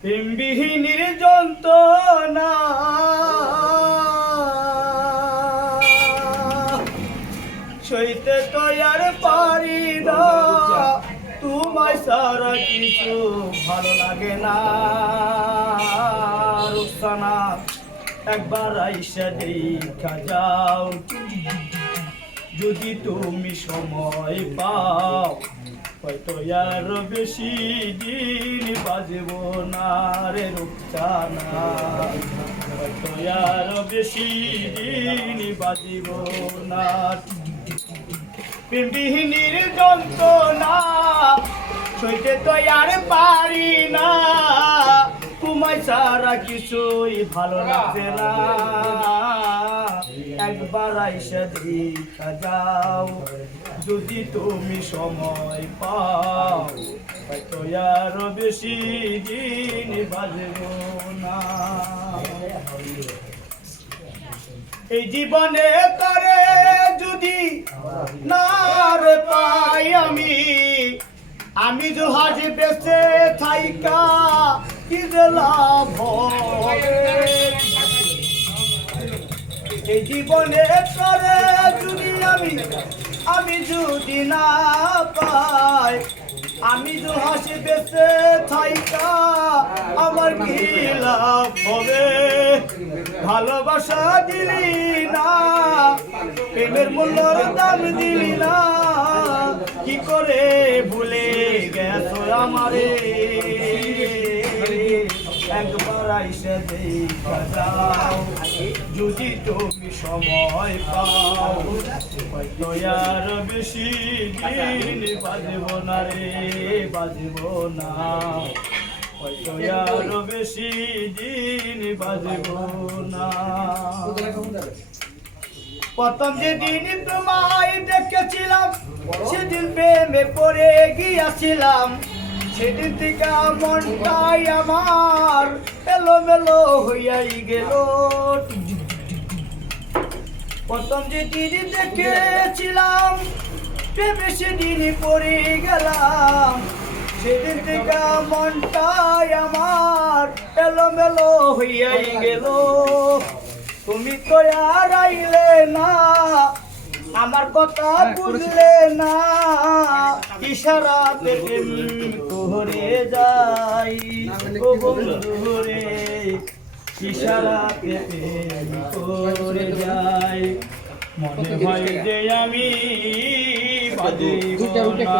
প্রেমবিহীনির যন্ত্রণা সইতে তো আর পারি না। তোমায় সারা কিছু ভালো লাগে না। রুকসানা, একবার আইসা দেখা যাও। যদি তুমি সময় পাও হয়তো আর বেশি দিন বাজব না রে রুকসানা হয়তো আর বেশি দিন বাজব না। পিন্ডিহিনীর যন্ত্রণা, সইতে তো আর পারি না। তোমায় সারা কিছুই ভালো লাগছে না। একবার আইসা দেখা যাও যদি তুমি সময় পাও, হয়তো আর বেশি দিন বাজব না এই জীবনে তরে যদি না পাই আমি আমি জহাজ বেসে থাইকা, কি লাভ? এই জীবনে তরে যদি আমি আমি যদি না পাই, আমি জহাজ বেসে থাইকা, আমার কি লাভ হবে? ভালোবাসা দিলি না, প্রেমের মূল্যর দাম দিলি না, কি করে ভুলে গেছো আমারে? একবার আইসে দেখা যাও যদি তুমি সময় পাও আর বেশি দিন বাজব না রে, বাজব না। হয়তো আর বেশি দিন বাজব না। প্রথম যেদিন তোমায় দেখেছিলাম, সেদিন প্রেমে পড়ে গিয়াছিলাম। সেদিন থেকে মনটাই আমার এলো মেলো হইয়াই গেল। প্রথম যেদিন দেখেছিলাম প্রেমে সেদিন পড়ে গেলাম। সেদিন থেকে মনটাই আমার এলো মেলো হইয়াই গেল। তুমি তো আর আইলে না আমার কথা বুঝলে না। ইশারাতে প্রেম করে যাই। ও বন্ধু রে ইশারাতে প্রেম করে যাই। মনে হয় যে আমি বাজে দুইটা উল্টে না